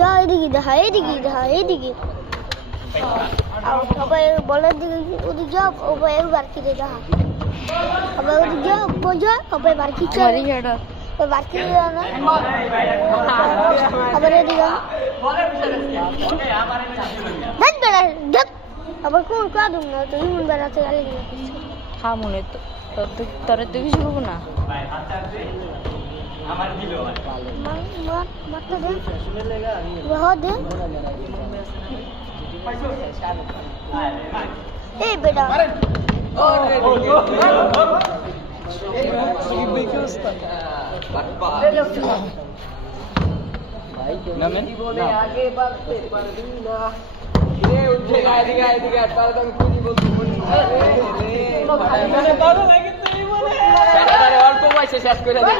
যা এদিকে দেখা, এদিকে দেখা, এদিকে সবাই বলার দিকে ওদিকে যা, ওপাই বারকিতে দেখা, আবার ওদিকে যা, বোঝা ওপাই বারকি চলে বারকি না, আবার এদিকে দেখ বেড়া দেখ, আবার কোন কাদুম না তো ইমন বেড়াতে গেলে হ্যাঁ মনে তো তোর তো কিছু করবো না মারতে দে রহ দে এই বেটা আগে বাড়তে পারবি না উঠে এদিকে অল্প বয়সে শেষ করে দেবো